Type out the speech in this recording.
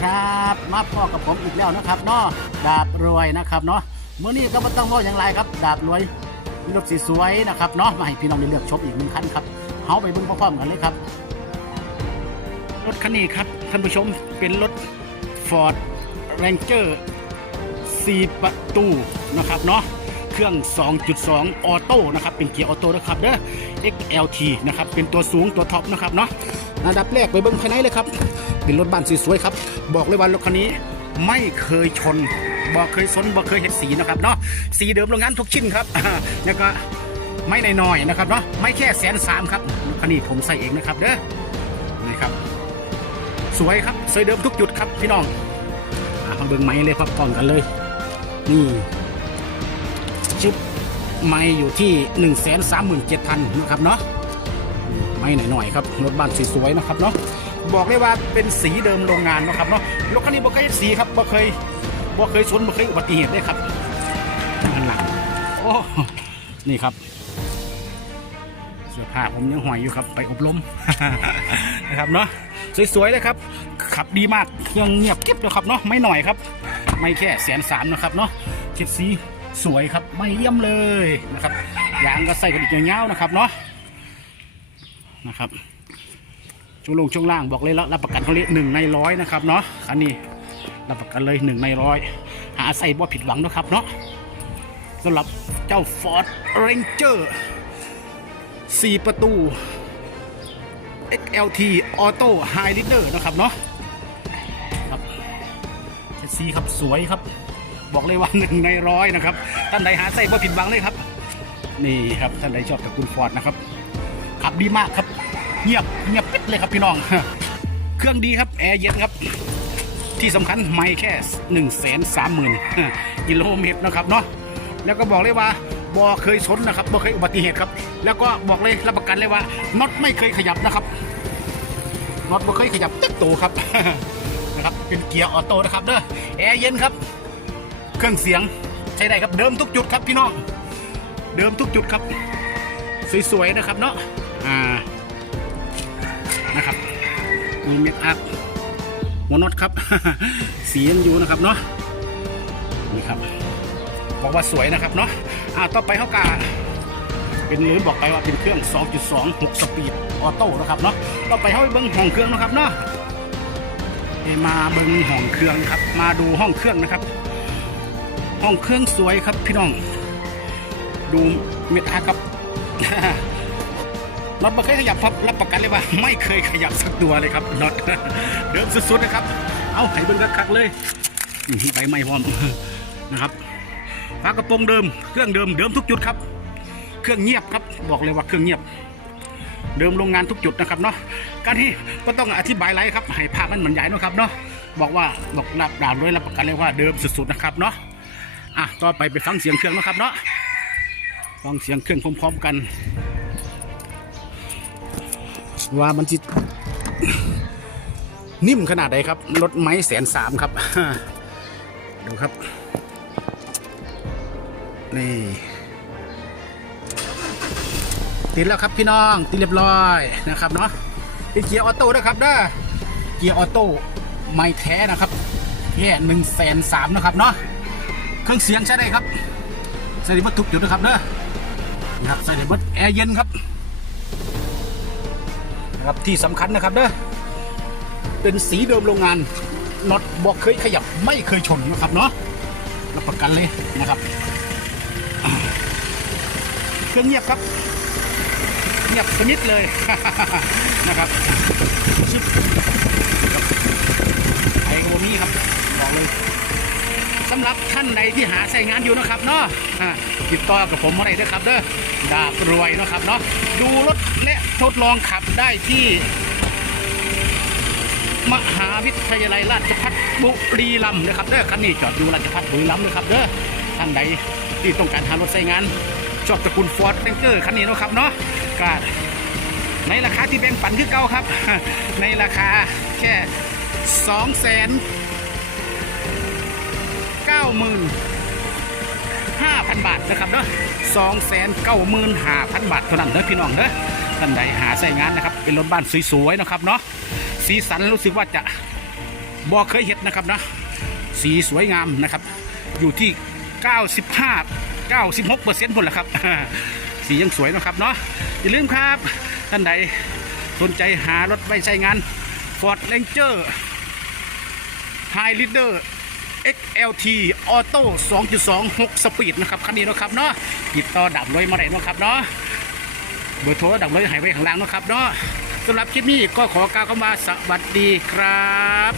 ครับ มาพ่อกับผมอีกแล้วนะครับเนาะดาบรวยนะครับเนาะเมื่อนี้ก็ไม่ต้องว่าอย่างไรครับ ดาบรวยมีรถสีสวยนะครับเนาะมาให้พี่น้องได้เลือกชมอีกหนึ่งคันครับเฮาไปเบิ่งพร้อมๆกันเลยครับ รถคันนี้ครับท่านผู้ชมเป็นรถ Ford Ranger 4 ประตูนะครับเนาะ เครื่อง 2.2 ออโต้นะครับเป็นเกียร์ออโต้นะครับเด้อ XLT นะครับเป็นตัวสูงตัวท็อปนะครับเนาะอันดับแรกไปเบิ้งภายในเลยครับเป็นรถบ้านสวยๆครับ บอกเลยว่ารถคันนี้ไม่เคยชนบอกเคยสนบอกเคยเห็นสีนะครับเนาะสีเดิมโรงงานทุกชิ้นครับแล้วก็ไม่นน้อยๆนะครับเนาะไม่แค่แสนสามครับคันนี้ผมใส่เองนะครับเด้อนี่ครับ สวยครับสวยเดิมทุกจุดครับพี่น้องมาเบิ่งไม้เลยครับพร้อมกันเลยนี่ ไม้อยู่ที่1นึ่งแสนสามหมื่นเจ็ดพันนะครับเนาะไม้หน่อยๆครับรถบ้านสวยๆนะครับเนาะบอกเลยว่าเป็นสีเดิมโรงงานนะครับเนาะรถคันนี้บ่เคยสีครับบ่เคยบ่เคยชนบ่เคยอุบัติเหตุเลยครับด้านหลังโอ้นี่ครับเสื้อผ้าผมยังห่อยอยู่ครับไปอบรมนะครับเนาะสวยๆเลยครับขับดีมากเครื่องเงียบเก็บนะครับเนาะไม่หน่อยครับ ไม่แค่แสนสามนะครับเนาะเช็ดสี สวยครับไม่เยี่ยมเลยนะครับยางก็ใส่กันอีกยาวๆนะครับเนาะนะครับช่วงลงช่วงล่างบอกเลยแล้วรับประกันเขาเรียกหนึ่งในร้อยนะครับเนาะคันนี้รับประกันเลยหนึ่งในร้อยหาใส่บ่ผิดหวังนะครับเนาะสำหรับเจ้า Ford Ranger สี่ประตู XLT Auto High Leader นะครับเนาะครับเชสซีครับสวยครับ บอกเลยว่าหนึ่งในร้อยนะครับ ท่านใดหาใส่บ่ผิดหวังเลยครับ นี่ครับท่านใดชอบตระกูลฟอร์ดนะครับ ขับดีมากครับ เงียบเงียบปิดเลยครับพี่น้อง เครื่องดีครับแอร์เย็นครับ ที่สำคัญไม่แค่1นึ่งแสนสามหมื่นกิโลเมตรนะครับเนาะแล้วก็บอกเลยว่าบอเคยชนนะครับบอเคยอุบัติเหตุครับ แล้วก็บอกเลยรับประกันเลยว่าน็อตไม่เคยขยับนะครับน็อตบอเคยขยับตึ๊กโตครับนะครับเป็นเกียร์ออโต้นะครับเด้อแอร์เย็นครับ เครื่องเสียงใช้ได้ครับเดิมทุกจุดครับพี่น้องเดิมทุกจุดครับ สวยๆนะครับเนาะอ่านะครับมีเม็ดอัพหัวน็อตครับ สียังอยู่นะครับเนาะนี่ครับบอกว่าสวยนะครับเนาะอ่าต่อไปเขากาเป็นลืมบอกไปว่าเป็นเครื่อง 2.2 6 สปีดออโต้นะครับเนาะต่อไปเขาไปเบิ้งห้องเครื่องนะครับเนาะมาเบิ้งห้องเครื่องครับ มาดูห้องเครื่องนะครับ ห้องเครื่องสวยครับพี่น้อง ดูเมตาครับน็อตไม่เคยขยับครับรับประกันเลยว่า ไม่เคยขยับสักตัวเลยครับน็อตเดิมสุดๆนะครับ เอาให้เบิ้งคักๆเลยใบไม้พร้อมนะครับฝากระโปรงเดิม เครื่องเดิมเดิมทุกจุดครับ เครื่องเงียบครับบอกเลยว่าเครื่องเงียบ เดิมโรงงานทุกจุดนะครับเนาะการที่ก็ต้องอธิบายไรครับให้ภาพมันเหมือนใหญ่นะครับเนาะบอกว่าบอกรับดาวด้วยรับประกันเลยว่าเดิมสุดๆนะครับเนาะ อะต่อไปไปฟังเสียงเครื่องนะครับเนาะฟังเสียงเครื่องพร้อมๆกัน ว่ามันจินิ่มขนาดใดครับรถไม้แสนสามครับดูครับ นี่ติดแล้วครับพี่น้องติดเรียบร้อยนะครับเนาะเป็นเกียร์ออโต้นะครับเด้อเกียร์ออโต้ไม่แท้นะครับแค่หนึ่งแสนสามนะครับเนาะ เครื่องเสียงใช้ได้ครับใส่ได้หมดทุกจุดนะครับเด้อนี่ครับใส่ได้หมดแอร์เย็นครับนะครับที่สำคัญนะครับเด้อเป็นสีเดิมโรงงานน็อตบอกเคยขยับไม่เคยชนนะครับเนาะรับประกันเลยนะครับ เครื่องเงียบครับ เงียบสนิทเลยนะครับชึบครับไอ้โอมี่ครับบอกเลย สำหรับท่านใดที่หาใช้งานอยู่นะครับเนาะอ่าติดต่อกับผมมาได้ด้วยครับเด้อดาบรวยนะครับเนาะดูรถและทดลองขับได้ที่มหาวิทยาลัยราชภัฏบุรีรัมย์นะครับเด้อคันนี้จอดอยู่ราชภัฏบุรีรัมย์เลยครับเด้อท่านใดที่ต้องการหารถใช้งานชอบตระกูลฟอร์ดเรนเจอร์คันนี้นะครับเนาะก็ในราคาที่แบ่งปันคือเก่าครับ ในราคาแค่สองแส นเก้าหมื่นห้าพันบาทนะครับเนาะสองแสนเก้าหมื่นห้าพันบาทเท่านั้นเด้อพี่น้องเด้อท่านใดหาใช้งานนะครับ เป็นรถบ้านสวยๆนะครับเนาะสีสันรู้สึกว่าจะบ่เคยเห็นนะครับเนาะสีสวยงามนะครับ อยู่ที่ 95 96เปอร์เซ็นต์ผลละครับ สียังสวยนะครับเนาะอย่าลืมครับท่านใดสนใจหารถไว้ใช้งาน Ford Ranger High Leader XLT Auto 2.2 6 สปีดนะครับคันนี้นะครับเนาะติดต่อดับเลยมาได้นะครับเนาะเบอร์โทรดับเลยหายไปข้างล่างนะครับเนาะสำหรับคลิปนี้ก็ขอกล่าวเข้ามาสวัสดีครับ